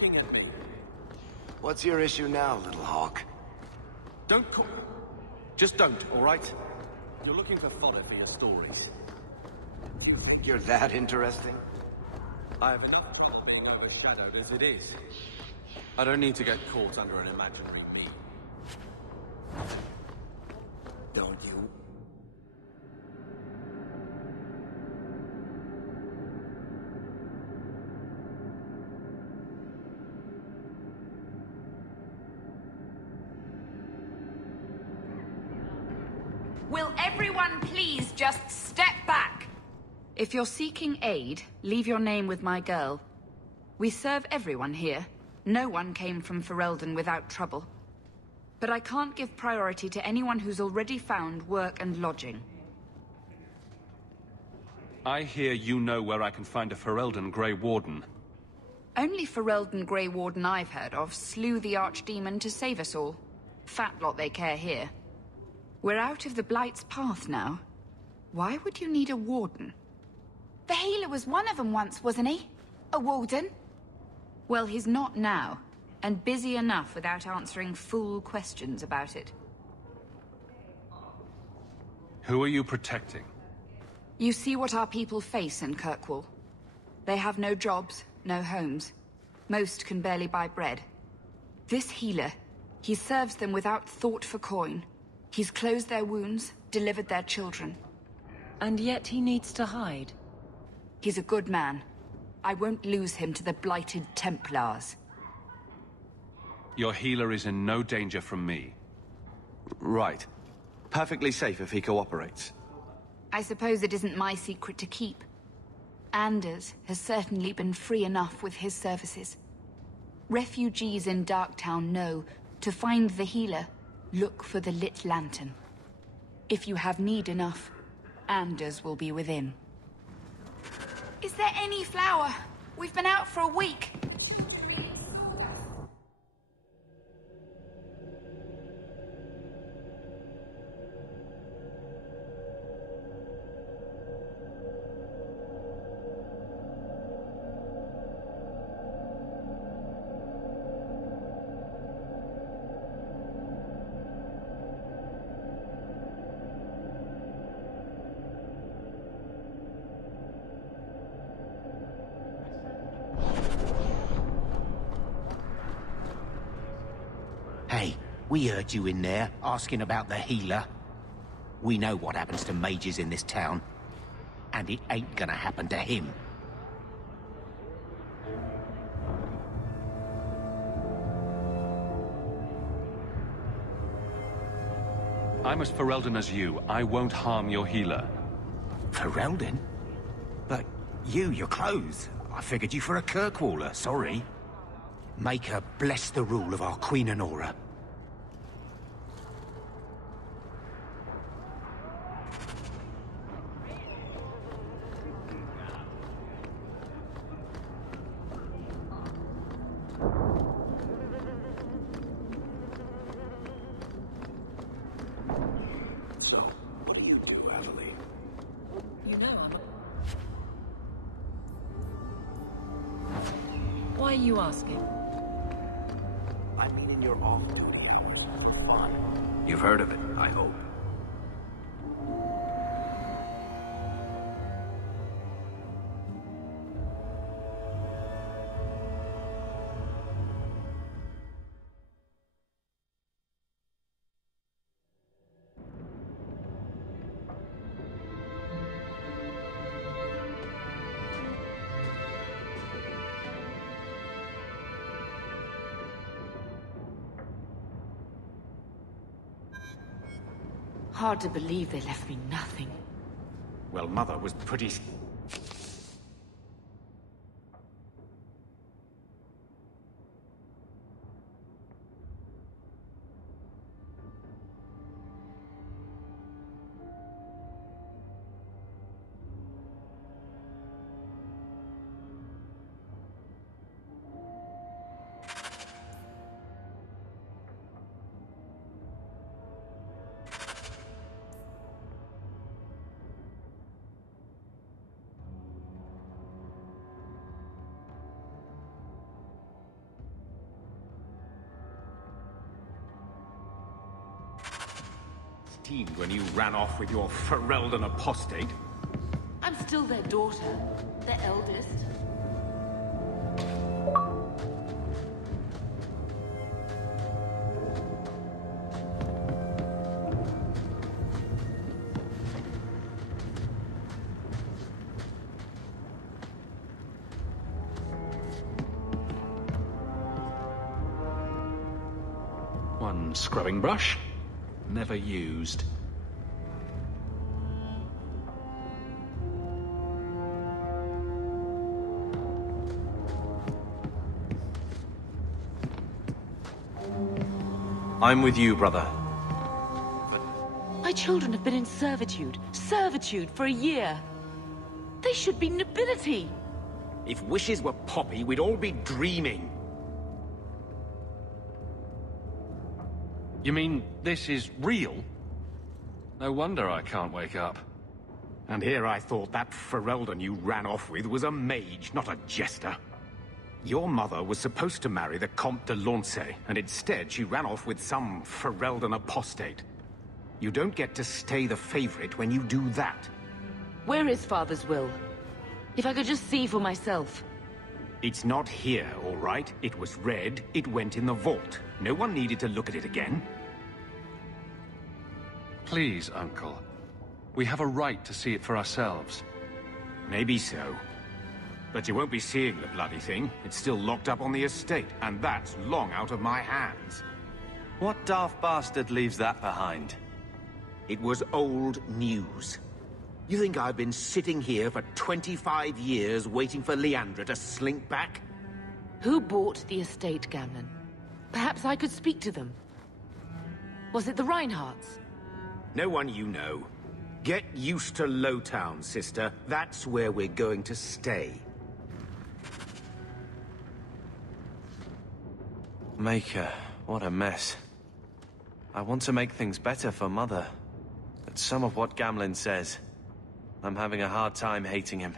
looking at me. What's your issue now, little hawk? Don't call... Just don't, all right? You're looking for fodder for your stories. You think you're that interesting? I have enough of being overshadowed as it is. I don't need to get caught under an imaginary beam. Don't you? Will everyone please just step back? If you're seeking aid, leave your name with my girl. We serve everyone here. No one came from Ferelden without trouble. But I can't give priority to anyone who's already found work and lodging. I hear you know where I can find a Ferelden Grey Warden. Only Ferelden Grey Warden I've heard of slew the Archdemon to save us all. Fat lot they care here. We're out of the Blight's path now. Why would you need a warden? The healer was one of them once, wasn't he? A warden? Well, he's not now, and busy enough without answering fool questions about it. Who are you protecting? You see what our people face in Kirkwall. They have no jobs, no homes. Most can barely buy bread. This healer, he serves them without thought for coin. He's closed their wounds, delivered their children. And yet he needs to hide. He's a good man. I won't lose him to the blighted Templars. Your healer is in no danger from me. Right. Perfectly safe if he cooperates. I suppose it isn't my secret to keep. Anders has certainly been free enough with his services. Refugees in Darktown know, to find the healer, look for the lit lantern. If you have need enough, Anders will be within. Is there any flour? We've been out for a week. Hey, we heard you in there, asking about the healer. We know what happens to mages in this town. And it ain't gonna happen to him. I'm as Ferelden as you. I won't harm your healer. Ferelden? But your clothes. I figured you for a Kirkwaller, sorry. Make her bless the rule of our Queen Anora. So, what do you do, Aveline? You know I'm... Why are you asking? I mean in your off fun. You've heard of it, I hope. Hard to believe they left me nothing. Well, Mother was pretty... 16 when you ran off with your Ferelden apostate. I'm still their daughter, their eldest. One scrubbing brush, never used. I'm with you, brother. My children have been in servitude for a year. They should be nobility. If wishes were poppy, we'd all be dreaming. You mean this is real? No wonder I can't wake up. And here I thought that Ferelden you ran off with was a mage, not a jester. Your mother was supposed to marry the Comte de Launcey, and instead she ran off with some Ferelden apostate. You don't get to stay the favorite when you do that. Where is Father's will? If I could just see for myself. It's not here, all right? It was read, it went in the vault. No one needed to look at it again. Please, Uncle. We have a right to see it for ourselves. Maybe so. But you won't be seeing the bloody thing. It's still locked up on the estate, and that's long out of my hands. What daft bastard leaves that behind? It was old news. You think I've been sitting here for 25 years waiting for Leandra to slink back? Who bought the estate, Gamlen? Perhaps I could speak to them. Was it the Reinhardts? No one you know. Get used to Lowtown, sister. That's where we're going to stay. Maker, what a mess. I want to make things better for Mother. But some of what Gamlen says, I'm having a hard time hating him.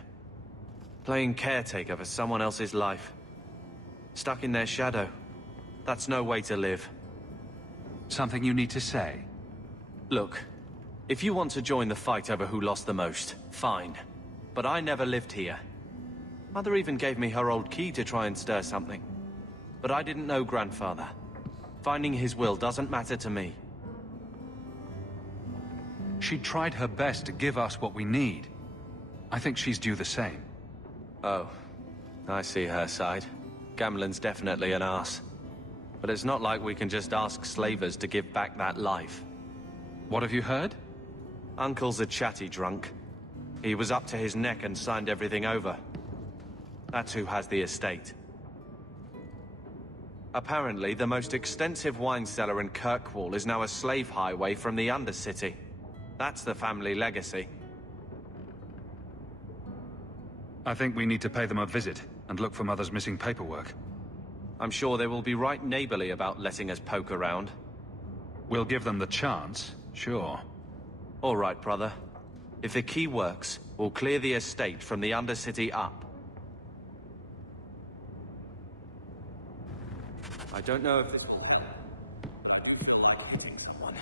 Playing caretaker for someone else's life. Stuck in their shadow. That's no way to live. Something you need to say? Look, if you want to join the fight over who lost the most, fine. But I never lived here. Mother even gave me her old key to try and stir something. But I didn't know Grandfather. Finding his will doesn't matter to me. She tried her best to give us what we need. I think she's due the same. Oh, I see her side. Gamlen's definitely an arse. But it's not like we can just ask slavers to give back that life. What have you heard? Uncle's a chatty drunk. He was up to his neck and signed everything over. That's who has the estate. Apparently, the most extensive wine cellar in Kirkwall is now a slave highway from the Undercity. That's the family legacy. I think we need to pay them a visit and look for Mother's missing paperwork. I'm sure they will be right neighborly about letting us poke around. We'll give them the chance, sure. All right, brother. If the key works, we'll clear the estate from the Undercity up. I don't know if this will help, but I feel like hitting someone.